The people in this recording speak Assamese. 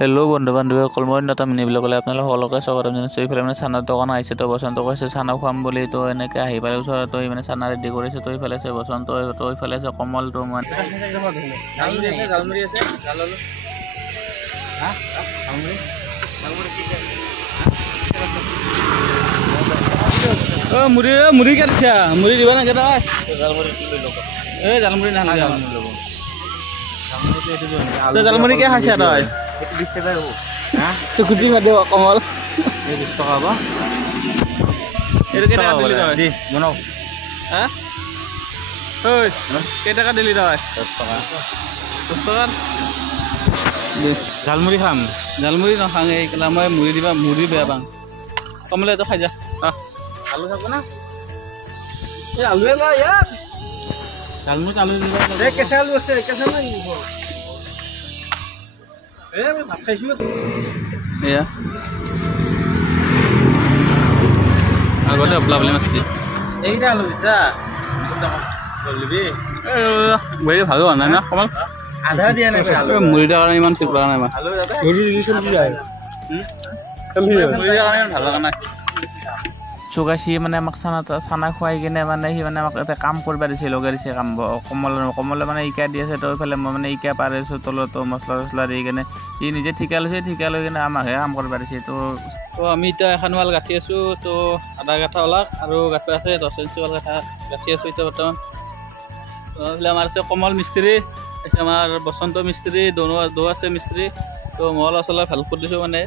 হেল্ল' বন্ধু বান্ধৱীসকল, মই নতুন মিনি ব্লগলৈ আপোনালোক সকলোকে স্বাগতম জনাইছোঁ। এইফালে মানে চানাৰ দোকান আহিছে, তো বসন্ত কৈছে চানা খুৱাম বুলি। তো এনেকৈ আহি পালে ওচৰত তো মানে চানা ৰেডি কৰিছে। তো এইফালে আছে বসন্ত, তো এইফালে আছে কমল। তো মানে মুড়ি কাটিছা, মুড়ি দিবা না কেইটা? এই জালমুড়ি নালাগে, জালমুড়ি কে খাইছা তই? চুকুটি মাতি কমল 20 টকা হ'ব। কেইটকা দিলি তই? বনাও হা? ঐ কেইটকা দিলি তই? 10 টকা। 10 টকা জালমুড়ি খাম। জালমুড়ি নাখাং, এই কেলা মই মুড়ি দিবা, মুড়ি বেয়া পাওঁ। কমলে তো খাই যা। আলু থাকব না? এই আলুৱে না ইয়াৰ জালমুড়ি আলু দিবা। এই কেঁচা আলু আছে, কেঁচা নাই নিব। এই ভাত খাইছো এয়া আগতে অপলা বলে মাছি এইটা আলু দিছা 20 টকা বলবি। এই ভালো হোৱা নাই না কমল, আধা দিয়া নাই আলু। মুড়িৰ কাৰণে ইমান ঠিক লগা নাই মই। আলু দাদা মুড়ি দিছ কি যায়? মুড়িৰ কাৰণে ভাল লগা নাই। চুগাছি মানে আমাক চানা খুৱাই কিনে মানে সি মানে আমাক এটা কাম কৰিব দিছে, লগাই দিছে কাম। কমলে মানে ইকা দি আছে। তো এইফালে মই মানে ইকা পাৰিছোঁ তলত, মছলা চছলা দি কিনে ই নিজে ঠিকা লৈছে। ঠিকা লৈ কিনে আমাকহে কাম কৰিব দিছে। তো আমি এতিয়া এখন ৱাল গাঁঠি আছোঁ। তো আধা গাঁঠা ওলাক আৰু গাঁঠি আছে 10 ইঞ্চি ৱাল গাঁঠি আছোঁ এতিয়া বৰ্তমান। তো এইফালে আমাৰ আছে কমল মিস্ত্ৰী, আছে আমাৰ বসন্ত মিস্ত্ৰী, দৌ আছে মিস্ত্ৰী। তো মই অলপ চলপ হেল্প কৰি দিছোঁ মানে।